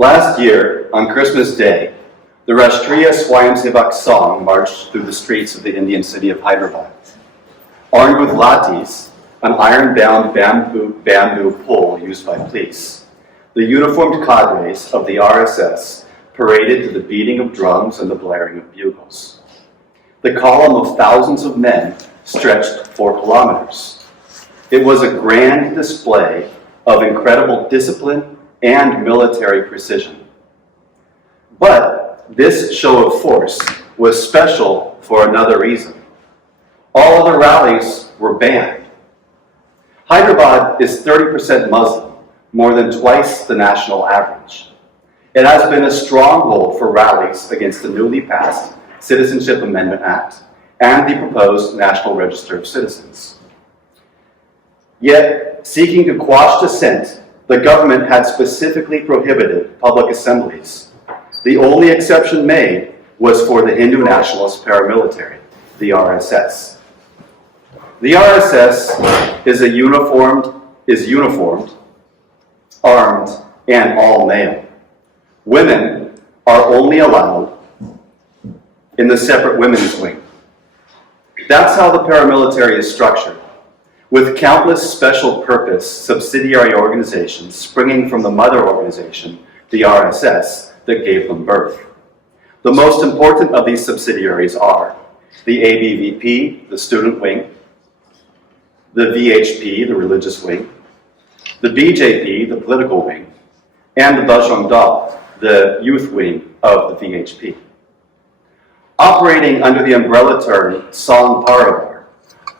Last year, on Christmas Day, the Rashtriya Swayamsevak song marched through the streets of the Indian city of Hyderabad. Armed with lathis, an iron-bound bamboo pole used by police, the uniformed cadres of the RSS paraded to the beating of drums and the blaring of bugles. The column of thousands of men stretched 4 kilometers. It was a grand display of incredible discipline and military precision. But this show of force was special for another reason. All other rallies were banned. Hyderabad is 30% Muslim, more than twice the national average. It has been a stronghold for rallies against the newly passed Citizenship Amendment Act and the proposed National Register of Citizens. Yet, seeking to quash dissent, the government had specifically prohibited public assemblies. The only exception made was for the Hindu nationalist paramilitary, the RSS. The RSS is uniformed, armed, and all male. Women are only allowed in the separate women's wing. That's how the paramilitary is structured, with countless special purpose subsidiary organizations springing from the mother organization, the RSS, that gave them birth. The most important of these subsidiaries are the ABVP, the student wing, the VHP, the religious wing, the BJP, the political wing, and the Bajrang Dal, the youth wing of the VHP. Operating under the umbrella term Sangh Parivar,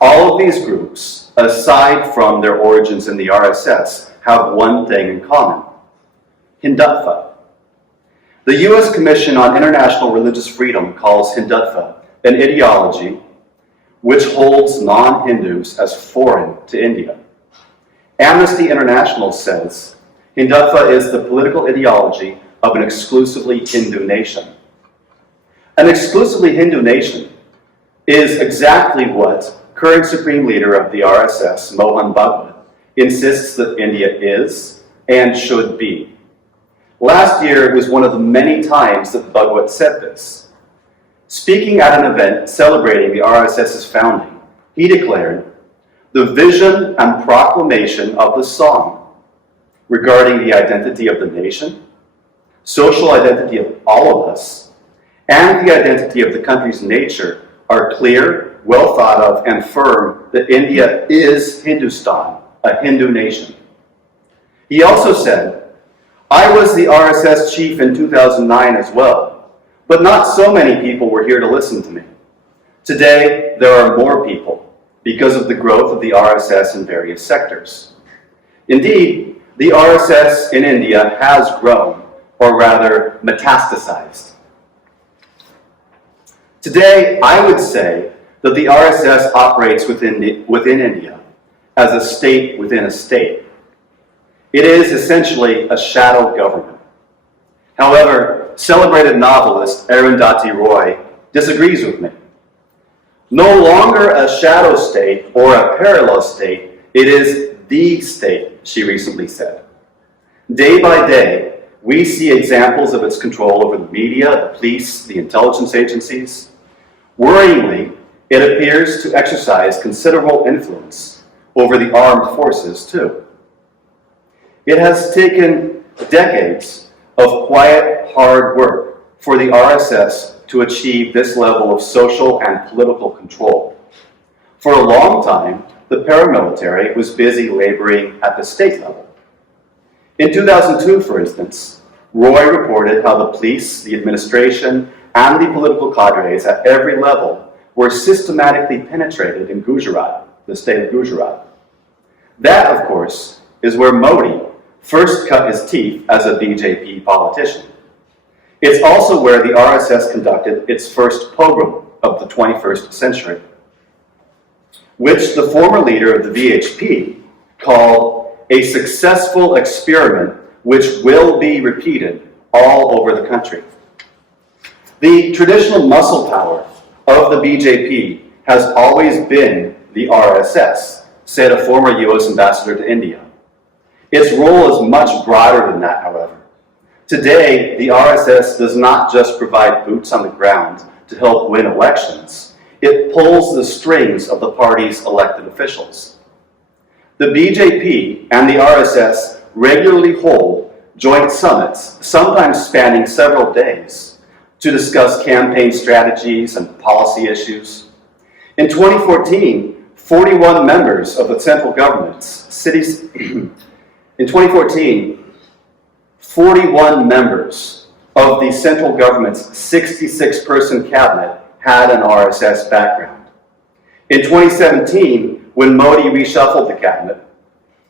all of these groups, aside from their origins in the RSS, have one thing in common: Hindutva. The U.S. Commission on International Religious Freedom calls Hindutva an ideology which holds non-Hindus as foreign to India. Amnesty International says Hindutva is the political ideology of an exclusively Hindu nation. An exclusively Hindu nation is exactly what current Supreme Leader of the RSS, Mohan Bhagwat, insists that India is and should be. Last year was one of the many times that Bhagwat said this. Speaking at an event celebrating the RSS's founding, he declared, "The vision and proclamation of the song regarding the identity of the nation, social identity of all of us, and the identity of the country's nature are clear, well thought of, and firm that India is Hindustan, a Hindu nation." He also said, "I was the RSS chief in 2009 as well, but not so many people were here to listen to me. Today, there are more people because of the growth of the RSS in various sectors. Indeed, the RSS in India has grown, or rather metastasized. Today, I would say that the RSS operates within India as a state within a state. It is essentially a shadow government. However, celebrated novelist Arundhati Roy disagrees with me. No longer a shadow state or a parallel state, it is the state, she recently said. Day by day, we see examples of its control over the media, the police, the intelligence agencies. Worryingly, it appears to exercise considerable influence over the armed forces, too. It has taken decades of quiet, hard work for the RSS to achieve this level of social and political control. For a long time, the paramilitary was busy laboring at the state level. In 2002, for instance, Roy reported how the police, the administration, and the political cadres at every level were systematically penetrated in Gujarat, the state of Gujarat. That, of course, is where Modi first cut his teeth as a BJP politician. It's also where the RSS conducted its first pogrom of the 21st century, which the former leader of the VHP called a successful experiment which will be repeated all over the country. The traditional muscle power of the BJP has always been the RSS, said a former US ambassador to India. Its role is much broader than that, however. Today, the RSS does not just provide boots on the ground to help win elections, it pulls the strings of the party's elected officials. The BJP and the RSS regularly hold joint summits, sometimes spanning several days, to discuss campaign strategies and policy issues. In 2014, 41 members of the central government's cities, in 2014, 41 members of the central government's 66-person cabinet had an RSS background. In 2017, when Modi reshuffled the cabinet,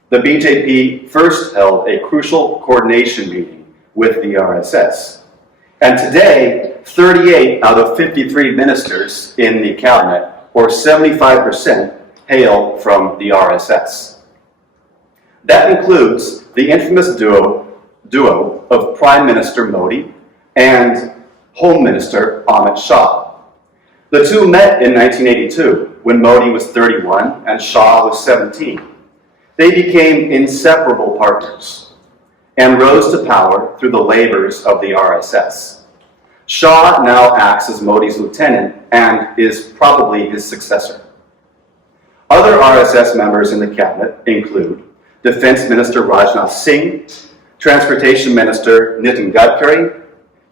the BJP first held a crucial coordination meeting with the RSS. And today, 38 out of 53 ministers in the cabinet, or 75%, hail from the RSS. That includes the infamous duo of Prime Minister Modi and Home Minister Amit Shah. The two met in 1982 when Modi was 31 and Shah was 17. They became inseparable partners and rose to power through the labors of the RSS. Shah now acts as Modi's lieutenant and is probably his successor. Other RSS members in the cabinet include Defense Minister Rajnath Singh, Transportation Minister Nitin Gadkari,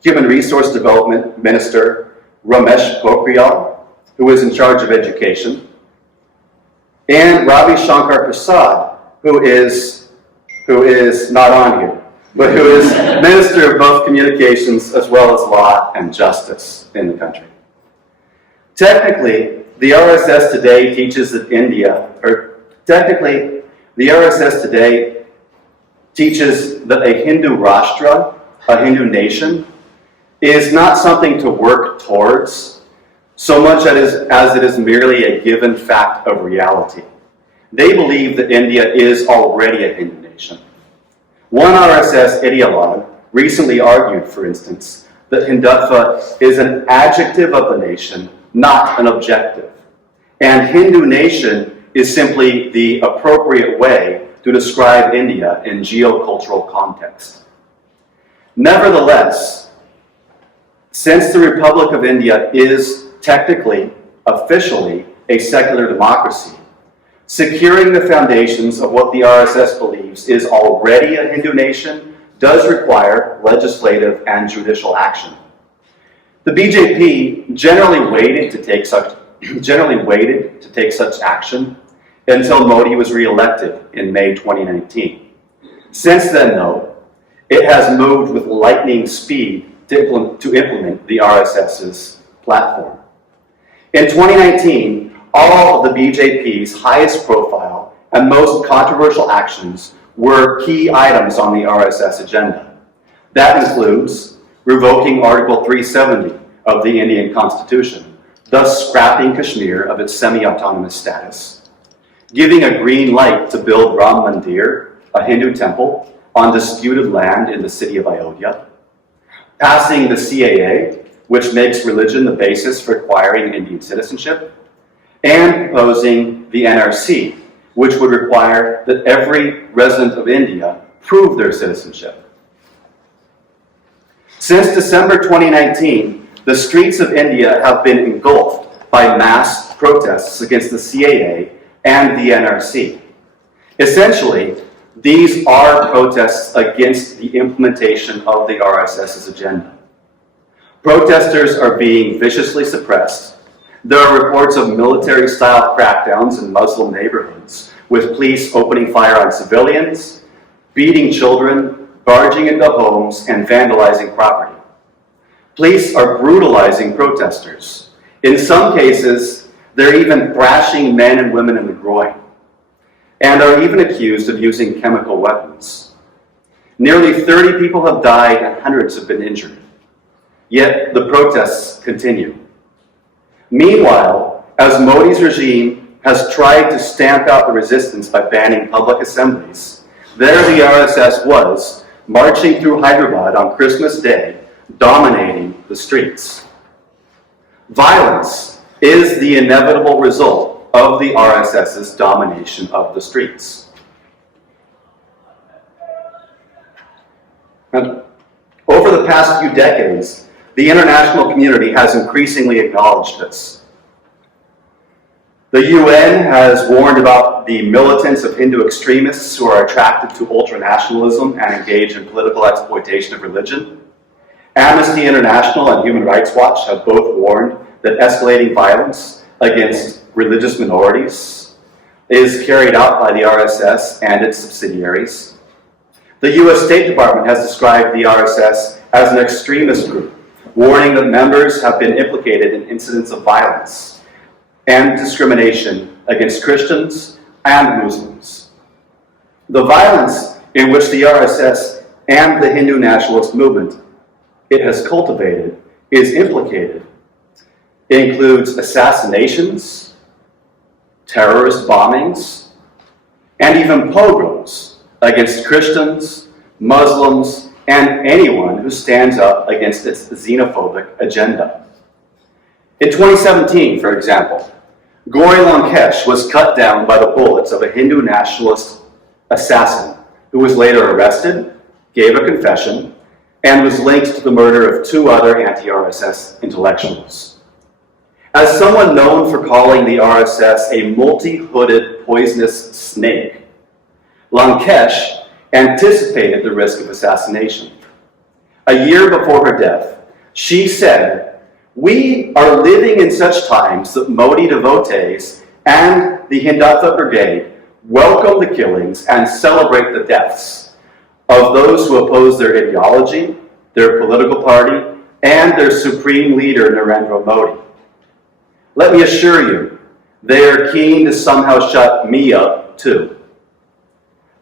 Human Resource Development Minister Ramesh Pokhriyal, who is in charge of education, and Ravi Shankar Prasad, who is not on here, but who is Minister of both Communications as well as Law and Justice in the country. Technically, the RSS today teaches that a Hindu Rashtra, a Hindu nation, is not something to work towards so much as it is merely a given fact of reality. They believe that India is already a Hindu nation. One RSS ideologue recently argued, for instance, that Hindutva is an adjective of the nation, not an objective. And Hindu nation is simply the appropriate way to describe India in geocultural context. Nevertheless, since the Republic of India is technically, officially, a secular democracy, securing the foundations of what the RSS believes is already a Hindu nation does require legislative and judicial action. The BJP generally waited to take such action until Modi was re-elected in May 2019. Since then, though, it has moved with lightning speed to implement the RSS's platform. In 2019, all of the BJP's highest profile and most controversial actions were key items on the RSS agenda. That includes revoking Article 370 of the Indian Constitution, thus scrapping Kashmir of its semi-autonomous status, giving a green light to build Ram Mandir, a Hindu temple, on disputed land in the city of Ayodhya, passing the CAA, which makes religion the basis for acquiring Indian citizenship, and proposing the NRC, which would require that every resident of India prove their citizenship. Since December 2019, the streets of India have been engulfed by mass protests against the CAA and the NRC. Essentially, these are protests against the implementation of the RSS's agenda. Protesters are being viciously suppressed. There are reports of military-style crackdowns in Muslim neighborhoods, with police opening fire on civilians, beating children, barging into homes, and vandalizing property. Police are brutalizing protesters. In some cases, they're even thrashing men and women in the groin, and are even accused of using chemical weapons. Nearly 30 people have died and hundreds have been injured. Yet the protests continue. Meanwhile, as Modi's regime has tried to stamp out the resistance by banning public assemblies, there the RSS was, marching through Hyderabad on Christmas Day, dominating the streets. Violence is the inevitable result of the RSS's domination of the streets. And Over the past few decades, the international community has increasingly acknowledged this. The UN has warned about the militants of Hindu extremists who are attracted to ultranationalism and engage in political exploitation of religion. Amnesty International and Human Rights Watch have both warned that escalating violence against religious minorities is carried out by the RSS and its subsidiaries. The US State Department has described the RSS as an extremist group, warning that members have been implicated in incidents of violence and discrimination against Christians and Muslims. The violence in which the RSS and the Hindu nationalist movement it has cultivated is implicated. It includes assassinations, terrorist bombings, and even pogroms against Christians, Muslims, and anyone who stands up against its xenophobic agenda. In 2017, for example, Gauri Lankesh was cut down by the bullets of a Hindu nationalist assassin who was later arrested, gave a confession, and was linked to the murder of two other anti-RSS intellectuals. As someone known for calling the RSS a multi-hooded poisonous snake, Lankesh anticipated the risk of assassination. A year before her death, she said, "We are living in such times that Modi devotees and the Hindutva brigade welcome the killings and celebrate the deaths of those who oppose their ideology, their political party, and their supreme leader, Narendra Modi. Let me assure you, they are keen to somehow shut me up too."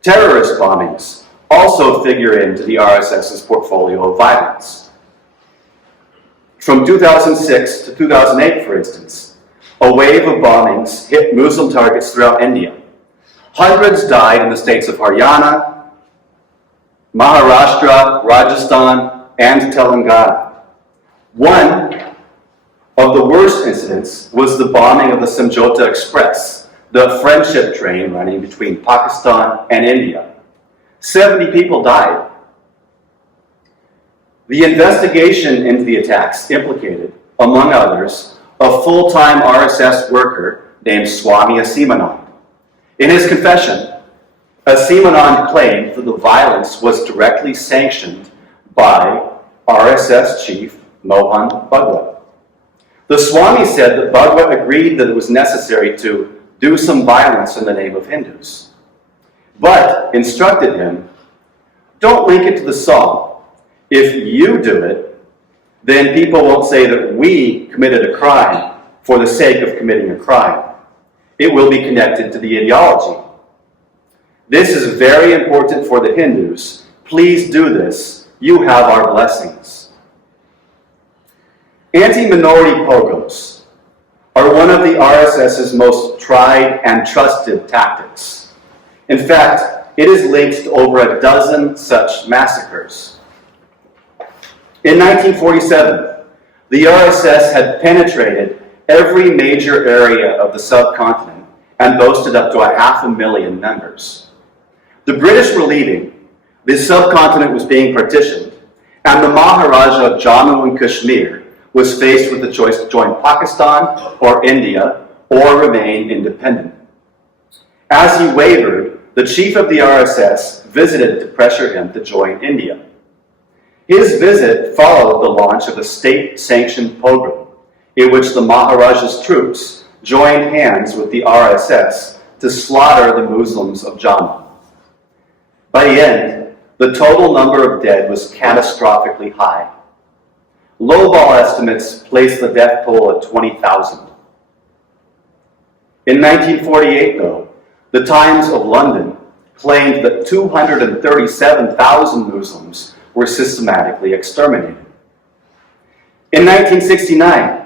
Terrorist bombings also figure into the RSS's portfolio of violence. From 2006 to 2008, for instance, a wave of bombings hit Muslim targets throughout India. Hundreds died in the states of Haryana, Maharashtra, Rajasthan, and Telangana. One of the worst incidents was the bombing of the Samjhauta Express, the friendship train running between Pakistan and India. 70 people died. The investigation into the attacks implicated, among others, a full-time RSS worker named Swami Asimanand. In his confession, Asimanand claimed that the violence was directly sanctioned by RSS chief Mohan Bhagwat. The Swami said that Bhagwat agreed that it was necessary to do some violence in the name of Hindus, but instructed him, "Don't link it to the song. If you do it, then people won't say that we committed a crime for the sake of committing a crime. It will be connected to the ideology. This is very important for the Hindus. Please do this. You have our blessings." Anti-minority pogroms are one of the RSS's most tried and trusted tactics. In fact, it is linked to over a dozen such massacres. In 1947, the RSS had penetrated every major area of the subcontinent and boasted up to 500,000 members. The British were leaving, the subcontinent was being partitioned, and the Maharaja of Jammu and Kashmir was faced with the choice to join Pakistan or India or remain independent. As he wavered, the chief of the RSS visited to pressure him to join India. His visit followed the launch of a state-sanctioned pogrom, in which the Maharaja's troops joined hands with the RSS to slaughter the Muslims of Jammu. By the end, the total number of dead was catastrophically high. Lowball estimates placed the death toll at 20,000. In 1948, though, the Times of London claimed that 237,000 Muslims were systematically exterminated. In 1969,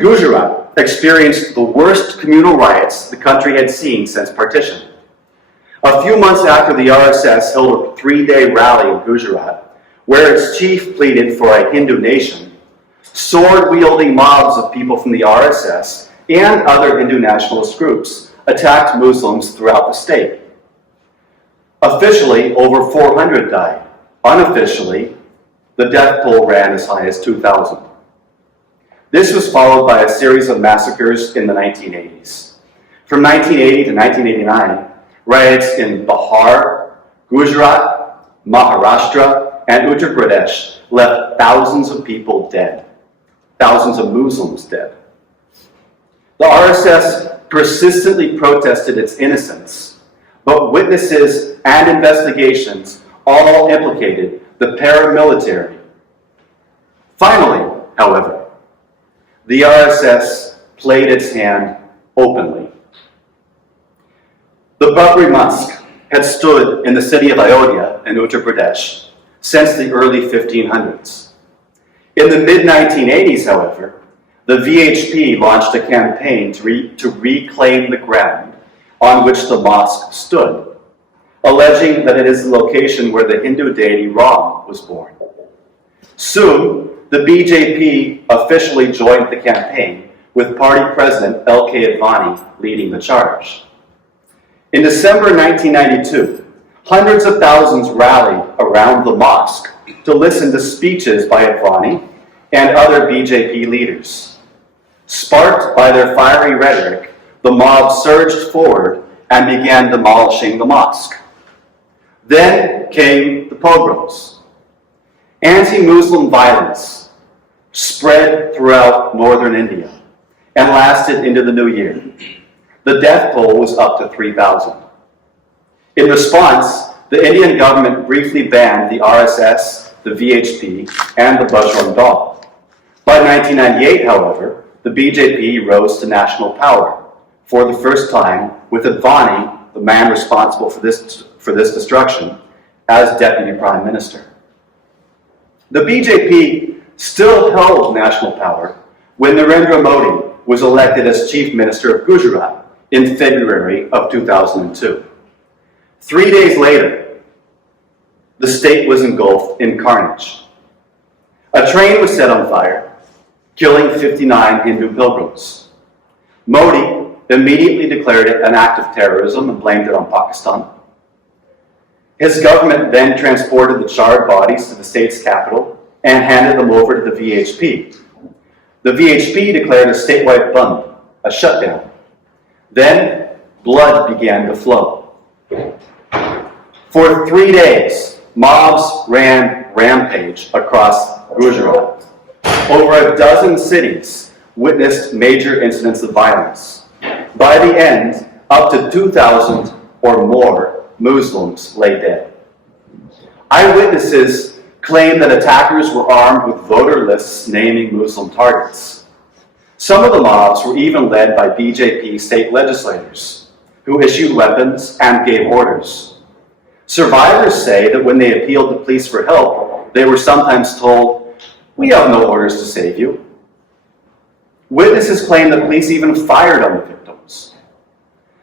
Gujarat experienced the worst communal riots the country had seen since partition. A few months after the RSS held a 3-day rally in Gujarat, where its chief pleaded for a Hindu nation, sword-wielding mobs of people from the RSS and other Hindu nationalist groups attacked Muslims throughout the state. Officially, over 400 died. Unofficially, the death toll ran as high as 2,000. This was followed by a series of massacres in the 1980s. From 1980 to 1989, riots in Bihar, Gujarat, Maharashtra, and Uttar Pradesh left thousands of people dead, thousands of Muslims dead. The RSS persistently protested its innocence, but witnesses and investigations all implicated the paramilitary. Finally, however, the RSS played its hand openly. The Babri Mosque had stood in the city of Ayodhya in Uttar Pradesh since the early 1500s. In the mid-1980s, however, the VHP launched a campaign to reclaim the ground on which the mosque stood, alleging that it is the location where the Hindu deity Ram was born. Soon, the BJP officially joined the campaign, with party president L.K. Advani leading the charge. In December 1992, hundreds of thousands rallied around the mosque to listen to speeches by Advani and other BJP leaders. Sparked by their fiery rhetoric, the mob surged forward and began demolishing the mosque. Then came the pogroms. Anti-Muslim violence spread throughout northern India and lasted into the new year. The death toll was up to 3,000. In response, the Indian government briefly banned the RSS, the VHP, and the Bajrang Dal. By 1998, however, the BJP rose to national power, for the first time with Advani, the man responsible for this destruction, as Deputy Prime Minister. The BJP still held national power when Narendra Modi was elected as Chief Minister of Gujarat in February of 2002. 3 days later, the state was engulfed in carnage. A train was set on fire, killing 59 Hindu pilgrims. Modi immediately declared it an act of terrorism and blamed it on Pakistan. His government then transported the charred bodies to the state's capital and handed them over to the VHP. The VHP declared a statewide band, a shutdown. Then, blood began to flow. For 3 days, mobs ran rampage across Gujarat. Over a dozen cities witnessed major incidents of violence. By the end, up to 2,000 or more Muslims lay dead. Eyewitnesses claim that attackers were armed with voter lists naming Muslim targets. Some of the mobs were even led by BJP state legislators, who issued weapons and gave orders. Survivors say that when they appealed to police for help, they were sometimes told, "We have no orders to save you." Witnesses claim that police even fired on the victims.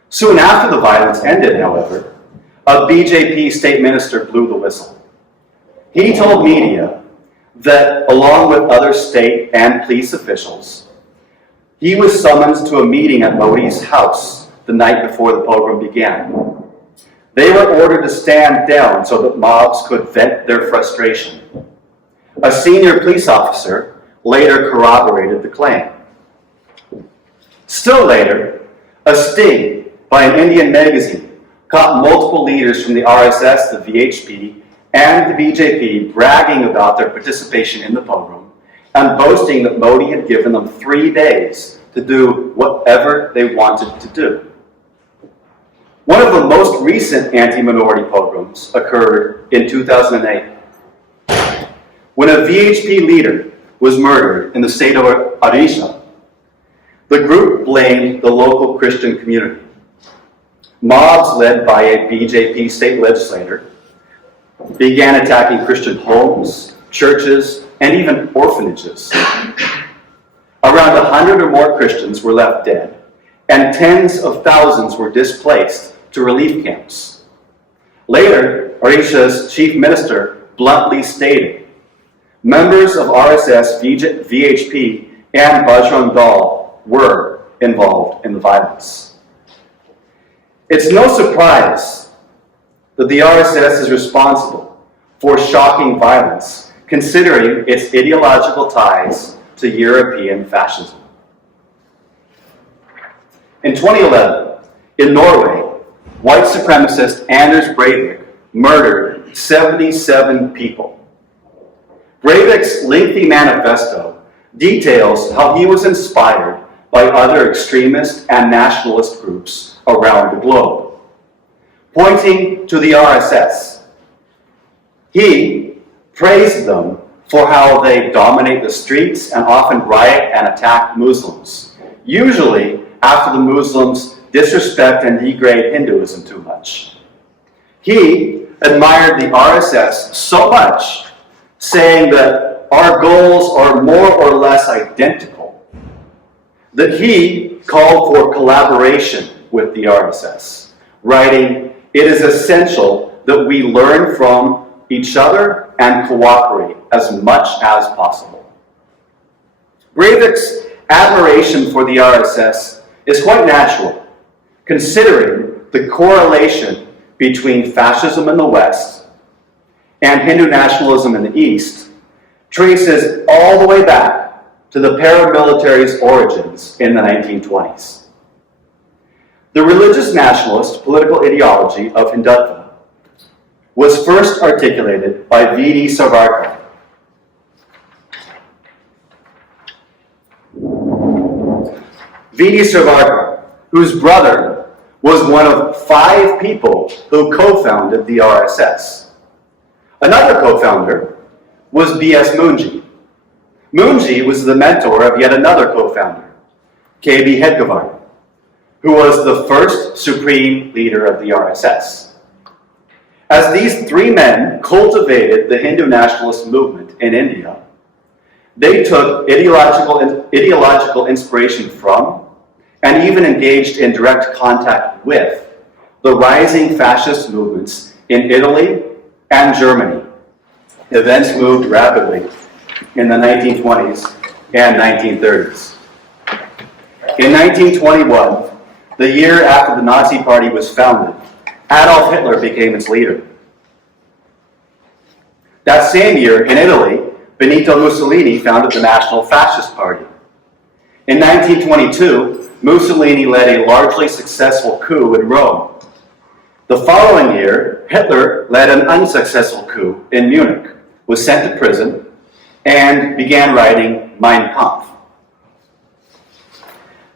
Soon after the violence ended, however, a BJP state minister blew the whistle. He told media that, along with other state and police officials, he was summoned to a meeting at Modi's house the night before the pogrom began. They were ordered to stand down so that mobs could vent their frustration. A senior police officer later corroborated the claim. Still later, a sting by an Indian magazine caught multiple leaders from the RSS, the VHP, and the BJP bragging about their participation in the pogrom and boasting that Modi had given them 3 days to do whatever they wanted to do. One of the most recent anti-minority pogroms occurred in 2008, when a VHP leader was murdered in the state of Odisha. The group blamed the local Christian community. Mobs led by a BJP state legislator began attacking Christian homes, churches, and even orphanages. Around 100 or more Christians were left dead, and tens of thousands were displaced to relief camps. Later, Odisha's chief minister bluntly stated, members of RSS, VHP, and Bajrang Dal were involved in the violence. It's no surprise that the RSS is responsible for shocking violence considering its ideological ties to European fascism. In 2011, in Norway, white supremacist Anders Breivik murdered 77 people. Breivik's lengthy manifesto details how he was inspired by other extremist and nationalist groups around the globe. Pointing to the RSS, he praised them for how they dominate the streets and often riot and attack Muslims, usually after the Muslims disrespect and degrade Hinduism too much. He admired the RSS so much, saying that our goals are more or less identical, that he called for collaboration with the RSS, writing, "It is essential that we learn from each other and cooperate as much as possible." Breivik's admiration for the RSS is quite natural, considering the correlation between fascism in the West and Hindu nationalism in the East traces all the way back to the paramilitary's origins in the 1920s. The religious nationalist political ideology of Hindutva was first articulated by V.D. Savarkar. V.D. Savarkar, whose brother was one of 5 people who co-founded the RSS. Another co-founder was B.S. Munji. Munji was the mentor of yet another co-founder, K.B. Hedgewar, who was the first supreme leader of the RSS. As these 3 men cultivated the Hindu nationalist movement in India, they took ideological inspiration from and even engaged in direct contact with the rising fascist movements in Italy and Germany. Events moved rapidly in the 1920s and 1930s. In 1921, the year after the Nazi Party was founded, Adolf Hitler became its leader. That same year, in Italy, Benito Mussolini founded the National Fascist Party. In 1922, Mussolini led a largely successful coup in Rome. The following year, Hitler led an unsuccessful coup in Munich, was sent to prison, and began writing Mein Kampf.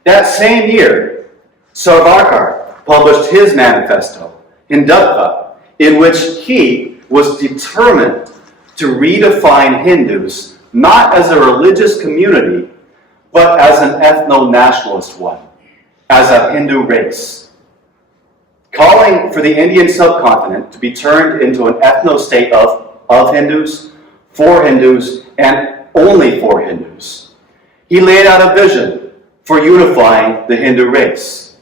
That same year, Savarkar published his manifesto, Hindutva, in which he was determined to redefine Hindus not as a religious community, but as an ethno-nationalist one, as a Hindu race. Calling for the Indian subcontinent to be turned into an ethno-state of Hindus, for Hindus, and only for Hindus. He laid out a vision for unifying the Hindu race.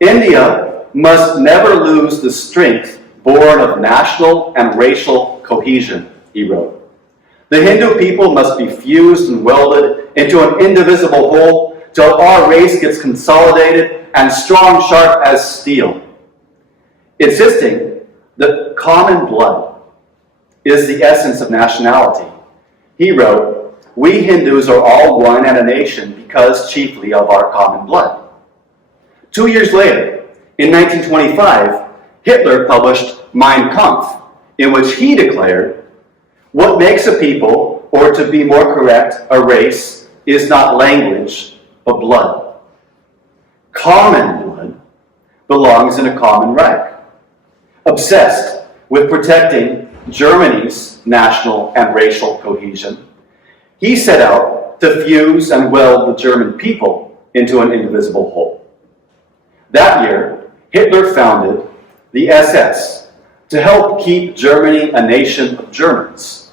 India must never lose the strength born of national and racial cohesion, he wrote. The Hindu people must be fused and welded into an indivisible whole till our race gets consolidated and strong, sharp as steel. Insisting that common blood is the essence of nationality, he wrote, "We Hindus are all one and a nation because chiefly of our common blood." 2 years later, in 1925, Hitler published Mein Kampf, in which he declared, "What makes a people, or to be more correct, a race, is not language, but blood. Common blood belongs in a common Reich." Obsessed with protecting Germany's national and racial cohesion, he set out to fuse and weld the German people into an indivisible whole. That year, Hitler founded the SS to help keep Germany a nation of Germans.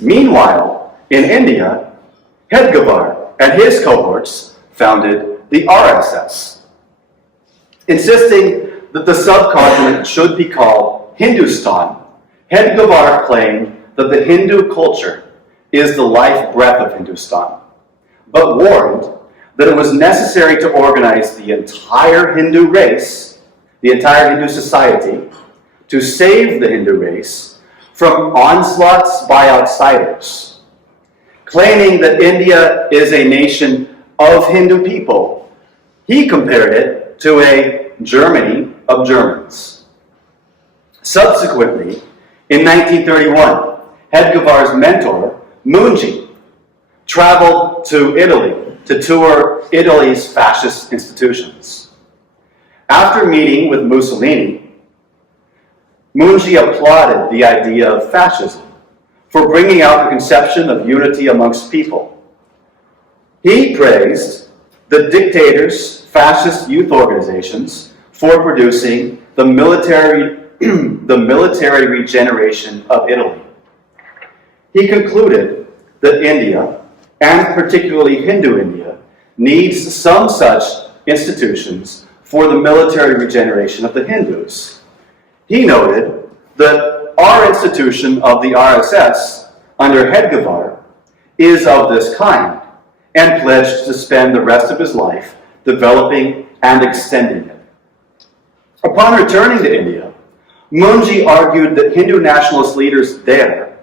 Meanwhile, in India, Hedgewar and his cohorts founded the RSS. Insisting that the subcontinent should be called Hindustan, Hedgewar claimed that the Hindu culture is the life breath of Hindustan, but warned that it was necessary to organize the entire Hindu race, the entire Hindu society, to save the Hindu race from onslaughts by outsiders. Claiming that India is a nation of Hindu people, he compared it to a Germany of Germans. Subsequently, in 1931, Hedgevar's mentor, Munji, traveled to Italy to tour Italy's fascist institutions. After meeting with Mussolini, Munji applauded the idea of fascism for bringing out the conception of unity amongst people. He praised the dictator's fascist youth organizations for producing the military regeneration of Italy. He concluded that India, and particularly Hindu India, needs some such institutions for the military regeneration of the Hindus. He noted that our institution of the RSS under Hedgevar is of this kind, and pledged to spend the rest of his life developing and extending it. Upon returning to India, Munji argued that Hindu nationalist leaders there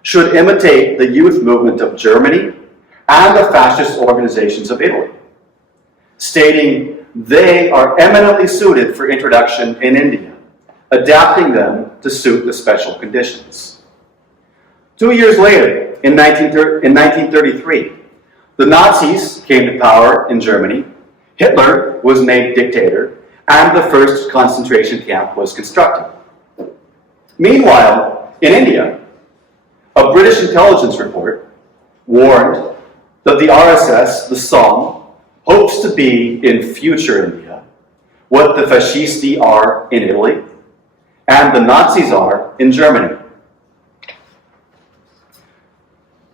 should imitate the youth movement of Germany and the fascist organizations of Italy, stating they are eminently suited for introduction in India, adapting them to suit the special conditions. 2 years later, in 1933, the Nazis came to power in Germany, Hitler was made dictator, and the first concentration camp was constructed. Meanwhile, in India, a British intelligence report warned that the RSS, the Sangh, hopes to be in future India what the Fascisti are in Italy and the Nazis are in Germany.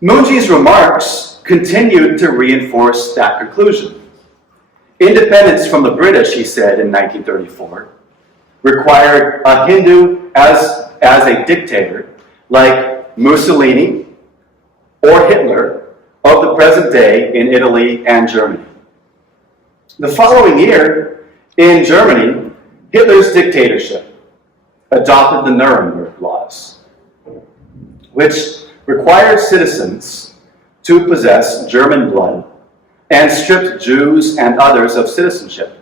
Munji's remarks continued to reinforce that conclusion. Independence from the British, he said in 1934, required a Hindu as a dictator like Mussolini or Hitler of the present day in Italy and Germany. The following year, in Germany, Hitler's dictatorship adopted the Nuremberg laws, which required citizens to possess German blood and stripped Jews and others of citizenship.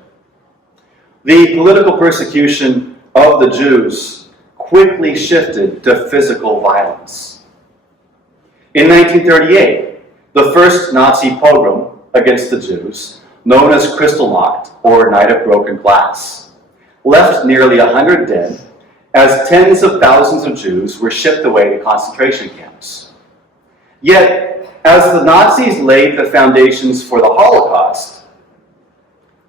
The political persecution of the Jews quickly shifted to physical violence. In 1938, the first Nazi pogrom against the Jews, known as Kristallnacht, or Night of Broken Glass, left nearly 100 dead as tens of thousands of Jews were shipped away to concentration camps. Yet, as the Nazis laid the foundations for the Holocaust,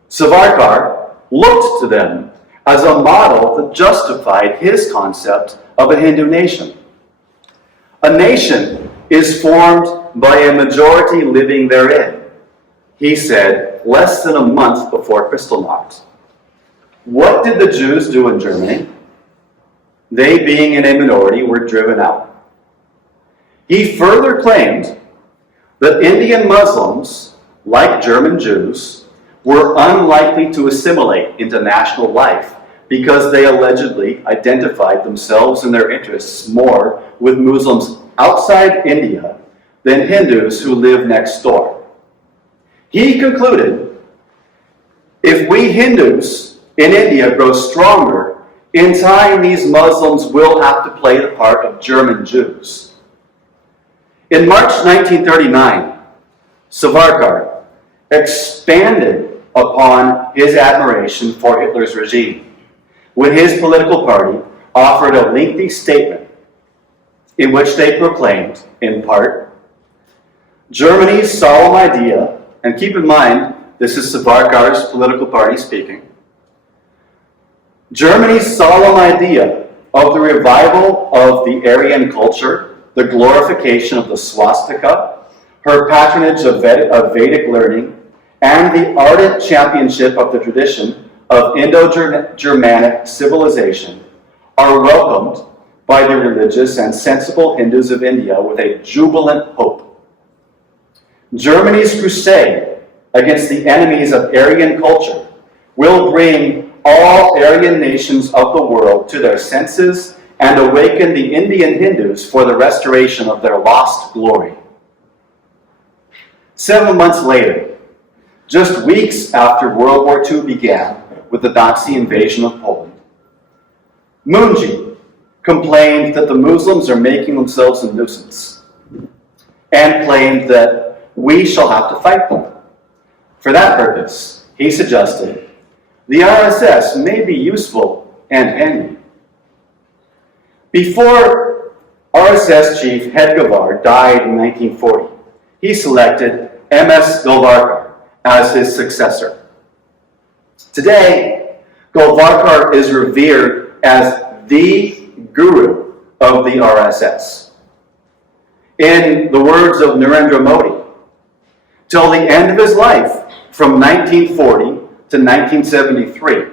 Savarkar looked to them as a model that justified his concept of a Hindu nation. A nation is formed by a majority living therein, he said less than a month before Kristallnacht. What did the Jews do in Germany? They, being in a minority, were driven out. He further claimed that Indian Muslims, like German Jews, were unlikely to assimilate into national life because they allegedly identified themselves and their interests more with Muslims outside India than Hindus who live next door. He concluded, if we Hindus in India grow stronger, in time these Muslims will have to play the part of German Jews. In March 1939, Savarkar expanded upon his admiration for Hitler's regime when his political party offered a lengthy statement in which they proclaimed, in part, Germany's solemn idea, and keep in mind, this is Savarkar's political party speaking, Germany's solemn idea of the revival of the Aryan culture, the glorification of the swastika, her patronage of Vedic learning, and the ardent championship of the tradition of Indo-Germanic civilization are welcomed by the religious and sensible Hindus of India with a jubilant hope. Germany's crusade against the enemies of Aryan culture will bring all Aryan nations of the world to their senses and awaken the Indian Hindus for the restoration of their lost glory. 7 months later, just weeks after World War II began with the Nazi invasion of Poland, Munji complained that the Muslims are making themselves a nuisance and claimed that we shall have to fight them. For that purpose, he suggested, the RSS may be useful and handy. Before RSS chief Hedgavar died in 1940, he selected M.S. Golvarkar as his successor. Today, Golvarkar is revered as the guru of the RSS. In the words of Narendra Modi, till the end of his life, from 1940 to 1973,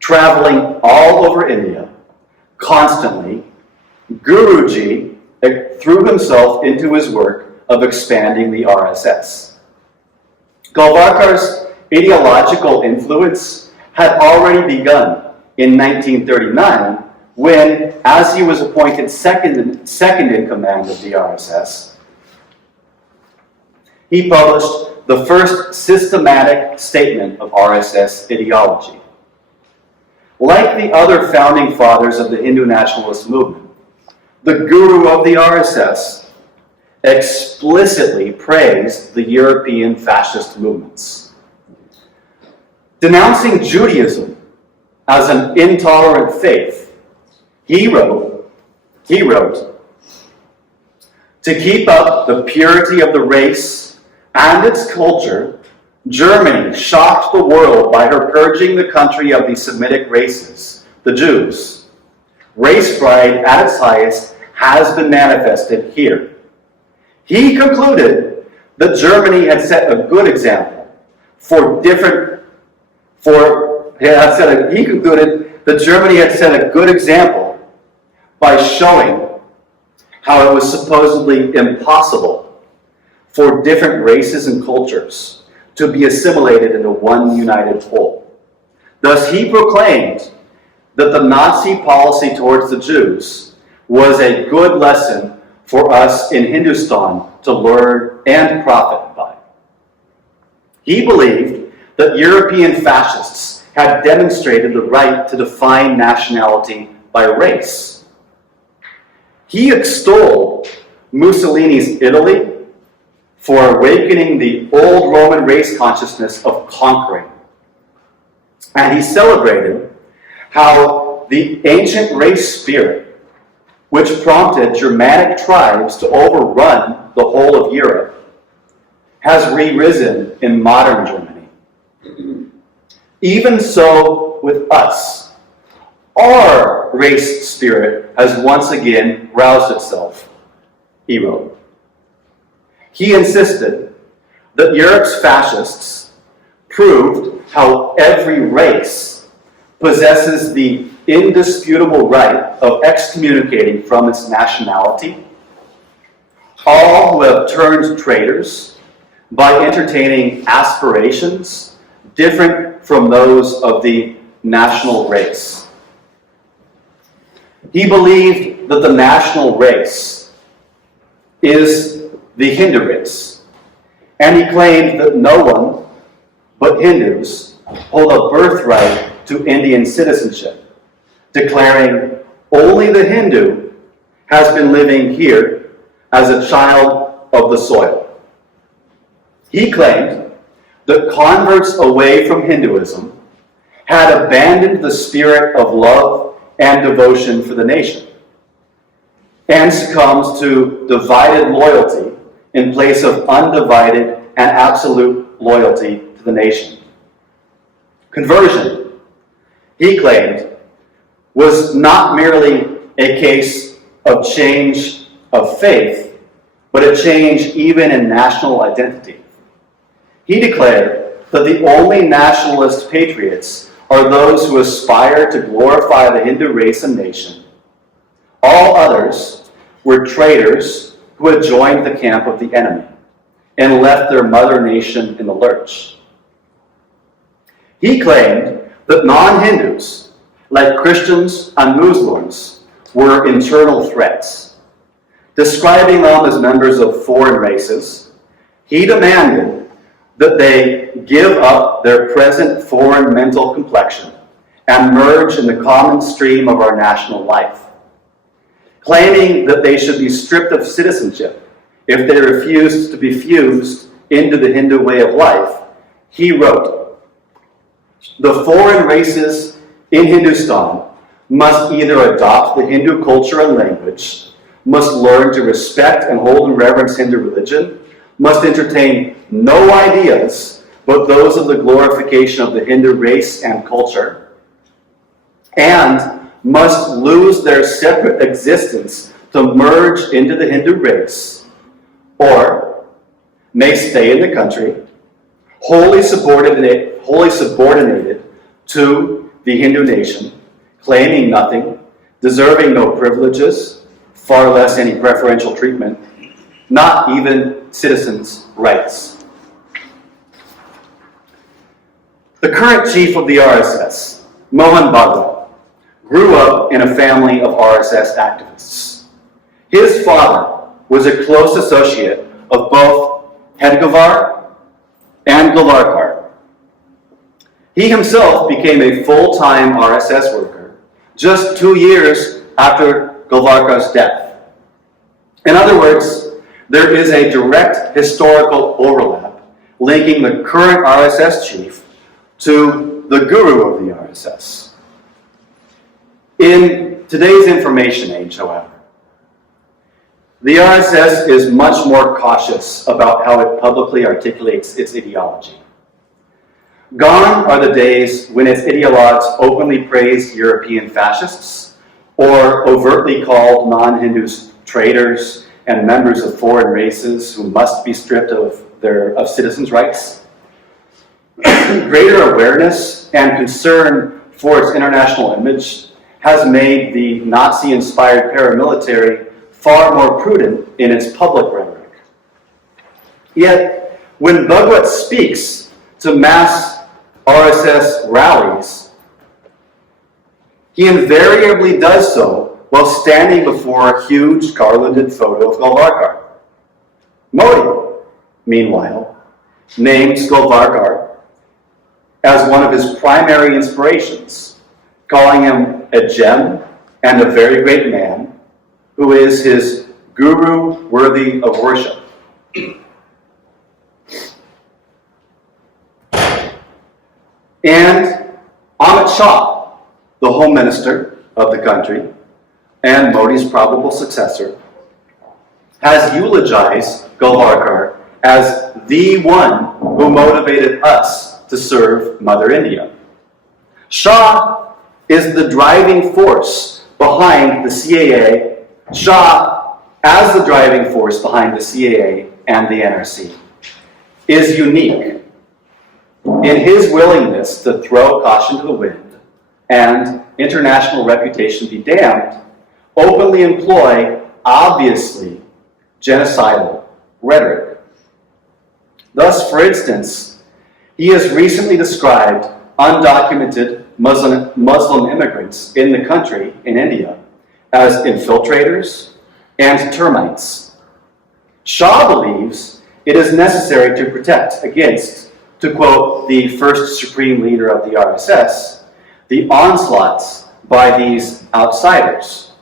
traveling all over India, constantly, Guruji threw himself into his work of expanding the RSS. Golvarkar's ideological influence had already begun in 1939 when, as he was appointed second in command of the RSS, he published the first systematic statement of RSS ideology. Like the other founding fathers of the Hindu nationalist movement, the guru of the RSS explicitly praised the European fascist movements. Denouncing Judaism as an intolerant faith, he wrote, to keep up the purity of the race and its culture, Germany shocked the world by her purging the country of the Semitic races, the Jews. Race pride at its highest has been manifested here. He concluded that Germany had set a good example he concluded that Germany had set a good example by showing how it was supposedly impossible for different races and cultures to be assimilated into one united whole. Thus, he proclaimed that the Nazi policy towards the Jews was a good lesson for us in Hindustan to learn and profit by. He believed that European fascists had demonstrated the right to define nationality by race. He extolled Mussolini's Italy for awakening the old Roman race consciousness of conquering. And he celebrated how the ancient race spirit, which prompted Germanic tribes to overrun the whole of Europe, has re-risen in modern Germany. Even so with us, our race spirit has once again roused itself, he wrote. He insisted that Europe's fascists proved how every race possesses the indisputable right of excommunicating from its nationality all who have turned traitors by entertaining aspirations different from those of the national race. He believed that the national race is the Hindu race, and he claimed that no one but Hindus hold a birthright to Indian citizenship, declaring only the Hindu has been living here as a child of the soil. He claimed that converts away from Hinduism had abandoned the spirit of love and devotion for the nation and succumbed to divided loyalty in place of undivided and absolute loyalty to the nation. Conversion, he claimed, was not merely a case of change of faith, but a change even in national identity. He declared that the only nationalist patriots are those who aspire to glorify the Hindu race and nation. All others were traitors who had joined the camp of the enemy and left their mother nation in the lurch. He claimed that non-Hindus, like Christians and Muslims, were internal threats. Describing them as members of foreign races, he demanded that they give up their present foreign mental complexion and merge in the common stream of our national life. Claiming that they should be stripped of citizenship if they refused to be fused into the Hindu way of life, he wrote, "The foreign races in Hindustan must either adopt the Hindu culture and language, must learn to respect and hold in reverence Hindu religion, must entertain no ideas but those of the glorification of the Hindu race and culture, and must lose their separate existence to merge into the Hindu race, or may stay in the country, wholly subordinated to the Hindu nation, claiming nothing, deserving no privileges, far less any preferential treatment, not even citizens' rights." The current chief of the RSS, Mohan Bhagwat, grew up in a family of RSS activists. His father was a close associate of both Hedgewar and Golwalkar. He himself became a full-time RSS worker just 2 years after Golwalkar's death. In other words, there is a direct historical overlap linking the current RSS chief to the guru of the RSS. In today's information age, however, the RSS is much more cautious about how it publicly articulates its ideology. Gone are the days when its ideologues openly praised European fascists or overtly called non-Hindus traitors and members of foreign races who must be stripped of citizens' rights. Greater awareness and concern for its international image has made the Nazi-inspired paramilitary far more prudent in its public rhetoric. Yet, when Bhagwat speaks to mass RSS rallies, he invariably does so while standing before a huge garlanded photo of Golwalkar. Modi, meanwhile, names Golwalkar as one of his primary inspirations, calling him a gem and a very great man who is his guru worthy of worship. And Amit Shah, the Home Minister of the country and Modi's probable successor, has eulogized Golwalkar as the one who motivated us to serve Mother India. Shah is the driving force behind the CAA. Shah, as the driving force behind the CAA and the NRC, is unique in his willingness to throw caution to the wind and, international reputation be damned, openly employ obviously genocidal rhetoric. Thus, for instance, he has recently described undocumented Muslim immigrants in the country, in India, as infiltrators and termites. Shah believes it is necessary to protect against, to quote the first supreme leader of the RSS, the onslaughts by these outsiders.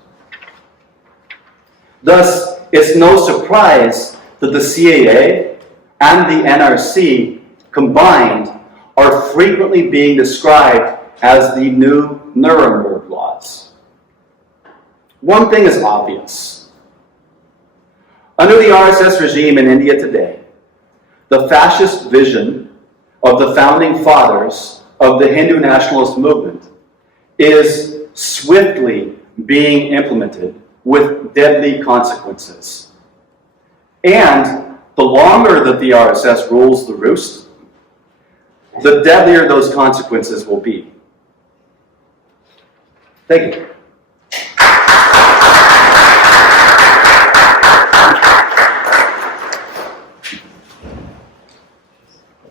Thus, it's no surprise that the CAA and the NRC combined are frequently being described as the new Nuremberg laws. One thing is obvious. Under the RSS regime in India today, the fascist vision of the founding fathers of the Hindu nationalist movement is swiftly being implemented with deadly consequences. And the longer that the RSS rules the roost, the deadlier those consequences will be. Thank you.